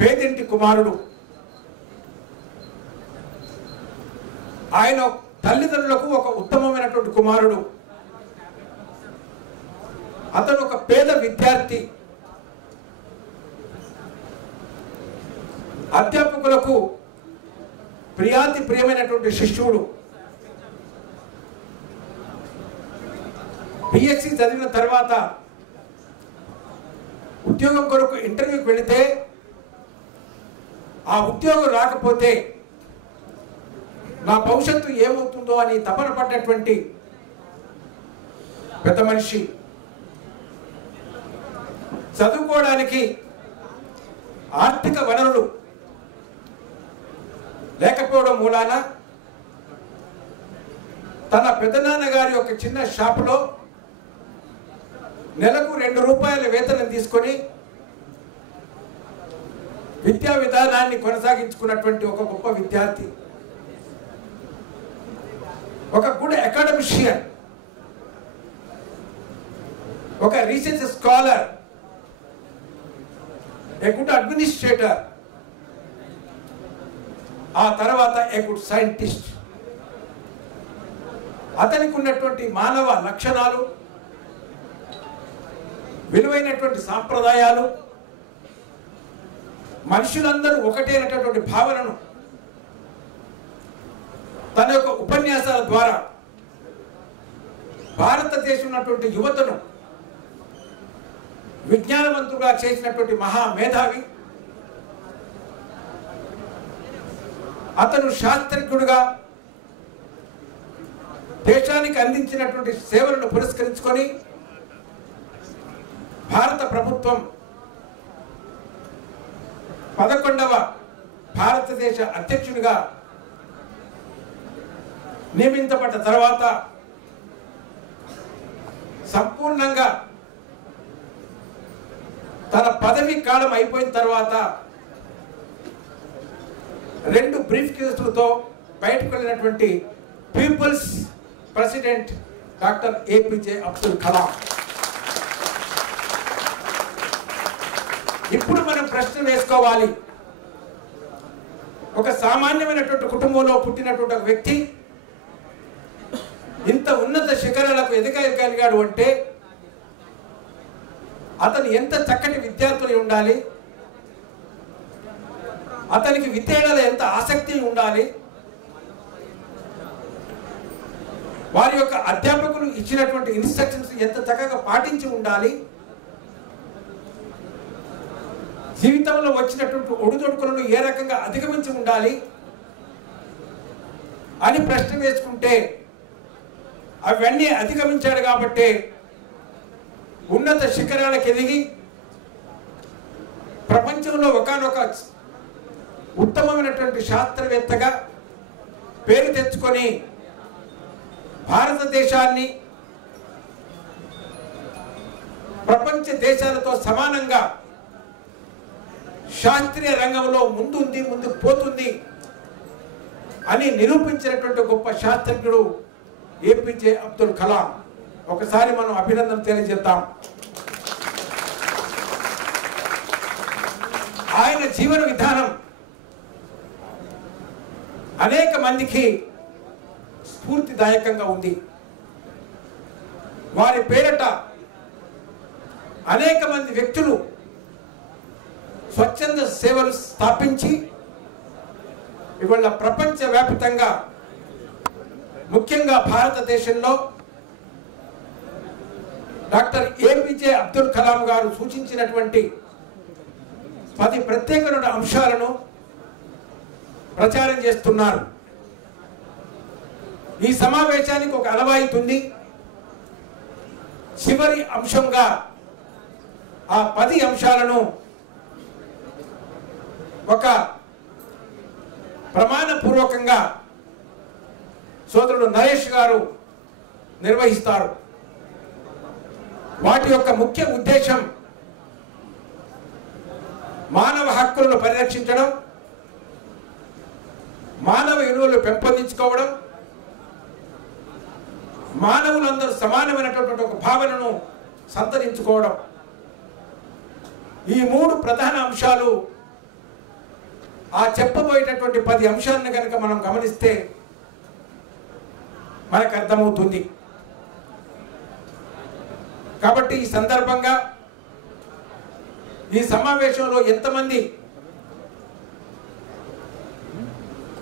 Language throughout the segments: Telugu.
పేదింటి కుమారుడు. ఆయన తల్లిదండ్రులకు ఒక ఉత్తమమైనటువంటి కుమారుడు. అతను ఒక పేద విద్యార్థి. అధ్యాపకులకు ప్రియాతి ప్రియమైనటువంటి శిష్యుడు. బిఎస్సి చదివిన తర్వాత ఉద్యోగం కొరకు ఇంటర్వ్యూకి వెళితే ఆ ఉద్యోగం రాకపోతే నా భవిష్యత్తు ఏమవుతుందో అని తపన పడ్డటువంటి పెద్ద మనిషి. చదువుకోవడానికి ఆర్థిక వనరులు లేకపోవడం మూలాన తన పెద్దనాన్నగారి ఒక చిన్న షాపులో నెలకు 2 రూపాయల వేతనం తీసుకొని విద్యా విధానాన్ని కొనసాగించుకున్నటువంటి ఒక గొప్ప విద్యార్థి, ఒక గుడ్ అకాడమిషియన్, ఒక research scholar, a good administrator, ఆ తర్వాత ఏ గుడ్ సైంటిస్ట్. అతనికి ఉన్నటువంటి మానవ లక్షణాలు, విలువైనటువంటి సాంప్రదాయాలు, మనుషులందరూ ఒకటే అనేటటువంటి భావనను తన యొక్క ఉపన్యాసాల ద్వారా భారతదేశం ఉన్నటువంటి యువతను విజ్ఞానవంతులుగా చేసినటువంటి మహా మేధావి. అతను శాస్త్రజ్ఞుడుగా దేశానికి అందించినటువంటి సేవలను పురస్కరించుకొని భారత ప్రభుత్వం 11వ భారతదేశ అధ్యక్షునిగా నియమించబడ్డ తర్వాత సంపూర్ణంగా తన పదవి కాలం అయిపోయిన తర్వాత 2 బ్రీఫ్ కేసులతో బయటకు వెళ్ళినటువంటి people's president doctor APJ Abdul Kalam. ఇప్పుడు మనం ప్రశ్న వేసుకోవాలి, ఒక సామాన్యమైనటువంటి కుటుంబంలో పుట్టినటువంటి ఒక వ్యక్తి ఇంత ఉన్నత శిఖరాలకు ఎదగగలిగాడు అంటే అతను ఎంత చక్కటి విద్యార్థులు ఉండాలి, అతనికి విద్యలో ఎంత ఆసక్తి ఉండాలి, వారి యొక్క అధ్యాపకులు ఇచ్చినటువంటి ఇన్స్ట్రక్షన్స్ ఎంత చక్కగా పాటించి ఉండాలి, జీవితంలో వచ్చినటువంటి ఒడిదొడుకులను ఏ రకంగా అధిగమించి ఉండాలి అని ప్రశ్న వేసుకుంటే అవన్నీ అధిగమించాడు కాబట్టి ఉన్నత శిఖరాలకు ఎదిగి ప్రపంచంలో ఒకానొక ఉత్తమమైనటువంటి శాస్త్రవేత్తగా పేరు తెచ్చుకొని భారతదేశాన్ని ప్రపంచ దేశాలతో సమానంగా శాస్త్రీయ రంగంలో ముందుకు పోతుంది అని నిరూపించినటువంటి గొప్ప శాస్త్రజ్ఞుడు ఏపీజే అబ్దుల్ కలాం. ఒకసారి మనం అభినందన తెలియజేద్దాం. ఆయన జీవన విధానం అనేక మందికి స్ఫూర్తిదాయకంగా ఉంది. వారి పేరట అనేక మంది వ్యక్తులు స్వచ్ఛంద సేవలు స్థాపించి ఇవాళ ప్రపంచవ్యాప్తంగా ముఖ్యంగా భారతదేశంలో డాక్టర్ ఏపీజే అబ్దుల్ కలాం గారు సూచించినటువంటి 10 ప్రత్యేకమైన అంశాలను ప్రచారం చేస్తున్నారు. ఈ సమావేశానికి ఒక అలవాయితీ ఉంది. చివరి అంశంగా ఆ 10 అంశాలను ఒక ప్రమాణపూర్వకంగా సోదరుడు నరేష్ గారు నిర్వహిస్తారు. వాటి యొక్క ముఖ్య ఉద్దేశం మానవ హక్కులను పరిరక్షించడం, మానవ విలువలు పెంపొందించుకోవడం, మానవులందరూ సమానమైనటువంటి ఒక భావనను సంతరించుకోవడం. ఈ 3 ప్రధాన అంశాలు ఆ చెప్పబోయేటటువంటి 10 అంశాలను కనుక మనం గమనిస్తే మనకు అర్థమవుతుంది. కాబట్టి ఈ సందర్భంగా ఈ సమావేశంలో ఎంతమంది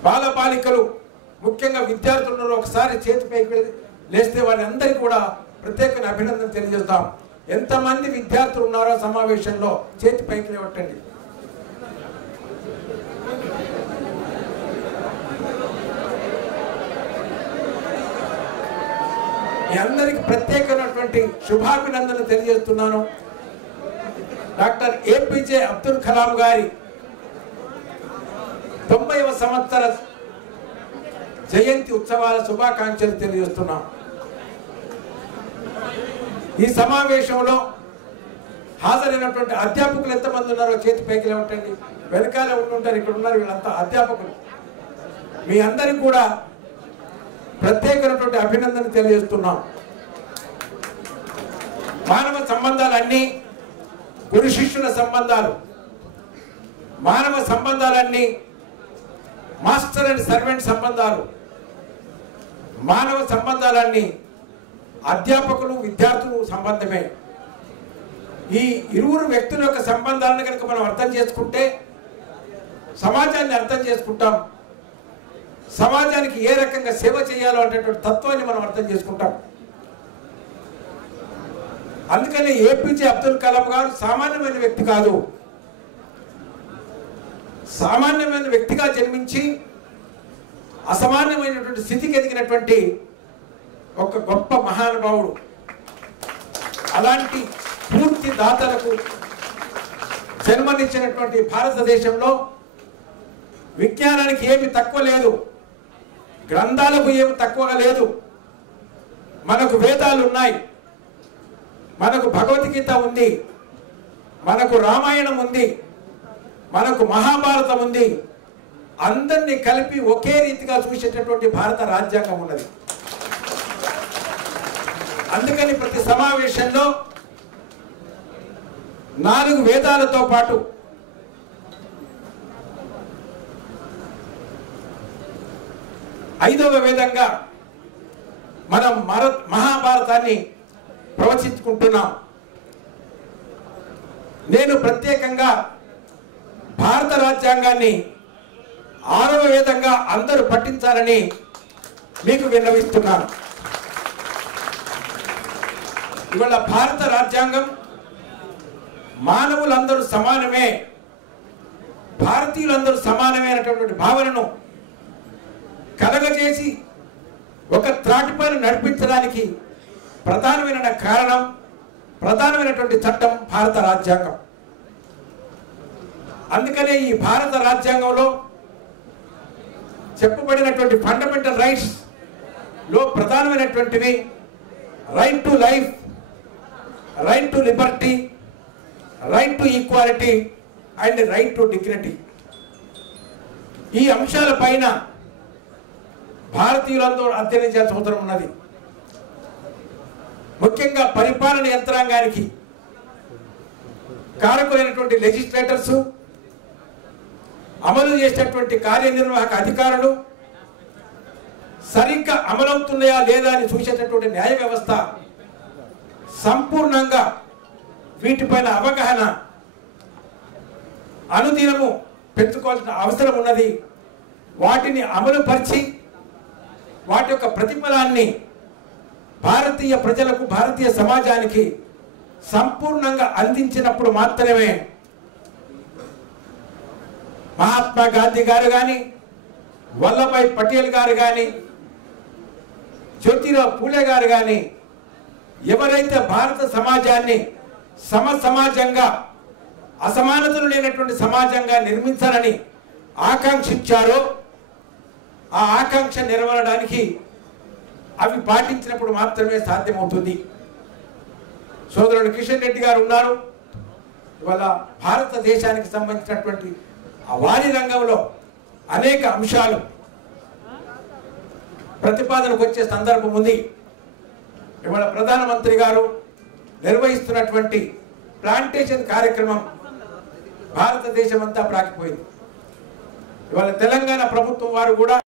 బాలబాలికలు ముఖ్యంగా విద్యార్థులను ఒకసారి చేతిపైకి లేస్తే వారందరికీ కూడా ప్రత్యేక అభినందన తెలియజేస్తాం. ఎంతమంది విద్యార్థులు ఉన్నారో సమావేశంలో చేతి పైకి లేవట్టండి. మీ అందరికి ప్రత్యేకమైనటువంటి శుభాభినందనలు తెలియజేస్తున్నాను. డాక్టర్ ఏపీజే అబ్దుల్ కలాం గారి 90వ సంవత్సర జయంతి ఉత్సవాల శుభాకాంక్షలు తెలియజేస్తున్నాం. ఈ సమావేశంలో హాజరైనటువంటి అధ్యాపకులు ఎంతమంది ఉన్నారో చేతి పైకి లేవట్టండి. వెనకాలే ఉంటుంటారు, ఇక్కడ ఉన్నారు వీళ్ళంతా అధ్యాపకులు. మీ అందరికీ కూడా ప్రత్యేకమైనటువంటి అభినందన తెలియజేస్తున్నాం. మానవ సంబంధాలన్నీ గురు శిష్యుల సంబంధాలు, మానవ సంబంధాలన్నీ మాస్టర్ అండ్ సర్వెంట్ సంబంధాలు, మానవ సంబంధాలన్నీ అధ్యాపకులు విద్యార్థులు సంబంధమే. ఈ ఇరువురు వ్యక్తుల యొక్క సంబంధాలను కనుక మనం అర్థం చేసుకుంటే సమాజాన్ని అర్థం చేసుకుంటాం. సమాజానికి ఏ రకంగా సేవ చేయాలో అనేటువంటి తత్వాన్ని మనం అర్థం చేసుకుంటాం. అందుకని ఏపీజే అబ్దుల్ కలాం గారు సామాన్యమైన వ్యక్తి కాదు. సామాన్యమైన వ్యక్తిగా జన్మించి అసామాన్యమైనటువంటి స్థితికి ఎదిగినటువంటి ఒక గొప్ప మహానుభావుడు. అలాంటి పూర్తి దాతలకు జన్మనిచ్చినటువంటి భారతదేశంలో విజ్ఞానానికి ఏమి తక్కువ లేదు, గ్రంథాలకు ఏమి తక్కువగా లేదు. మనకు వేదాలు ఉన్నాయి, మనకు భగవద్గీత ఉంది, మనకు రామాయణం ఉంది, మనకు మహాభారతం ఉంది. అందరినీ కలిపి ఒకే రీతిగా చూసేటటువంటి భారత రాజ్యాంగం ఉన్నది. అందుకని ప్రతి సమావేశంలో 4 వేదాలతో పాటు ఐదవ వేదంగా మనం మహాభారతాన్ని ప్రవచించుకుంటున్నాం. నేను ప్రత్యేకంగా భారత రాజ్యాంగాన్ని 6వ వేదంగా అందరూ పఠించాలని మీకు విన్నవిస్తున్నాను. ఇవాళ భారత రాజ్యాంగం మానవులందరూ సమానమే, భారతీయులందరూ సమానమే అనేటటువంటి భావనను కలగజేసి ఒక త్రాటిపైన నడిపించడానికి ప్రధానమైన కారణం, ప్రధానమైనటువంటి చట్టం భారత రాజ్యాంగం. అందుకనే ఈ భారత రాజ్యాంగంలో చెప్పబడినటువంటి ఫండమెంటల్ రైట్స్ లో ప్రధానమైనటువంటివి right to life, right to liberty, right to equality and right to dignity. ఈ అంశాల పైన భారతీయులందరూ అధ్యయనం చేయాల్సిన అవసరం ఉన్నది. ముఖ్యంగా పరిపాలన యంత్రాంగానికి కారకులైనటువంటి లెజిస్లేటర్స్, అమలు చేసేటువంటి కార్యనిర్వాహక అధికారులు సరిగ్గా అమలవుతున్నాయా లేదా అని చూసేటటువంటి న్యాయ వ్యవస్థ సంపూర్ణంగా వీటిపైన అవగాహన అనుదినము పెంచుకోవాల్సిన అవసరం ఉన్నది. వాటిని అమలుపరిచి వాటి యొక్క ప్రతిఫలాన్ని భారతీయ ప్రజలకు, భారతీయ సమాజానికి సంపూర్ణంగా అందించినప్పుడు మాత్రమే మహాత్మా గాంధీ గారు కానీ, వల్లభాయ్ పటేల్ గారు కానీ, జ్యోతిరావు పూలే గారు కానీ ఎవరైతే భారత సమాజాన్ని సమాజంగా, అసమానతలు లేనటువంటి సమాజంగా నిర్మించాలని ఆకాంక్షించారో ఆ ఆకాంక్ష నెరవేరడానికి అవి పాటించినప్పుడు మాత్రమే సాధ్యమవుతుంది. సోదరుడు కిషన్ రెడ్డి గారు ఉన్నారు. ఇవాళ భారతదేశానికి సంబంధించినటువంటి వారి రంగంలో అనేక అంశాలు ప్రతిపాదనకు వచ్చే సందర్భం ఉంది. ఇవాళ ప్రధానమంత్రి గారు నిర్వహిస్తున్నటువంటి ప్లాంటేషన్ కార్యక్రమం భారతదేశం అంతా ప్రాకిపోయింది. ఇవాళ తెలంగాణ ప్రభుత్వం వారు కూడా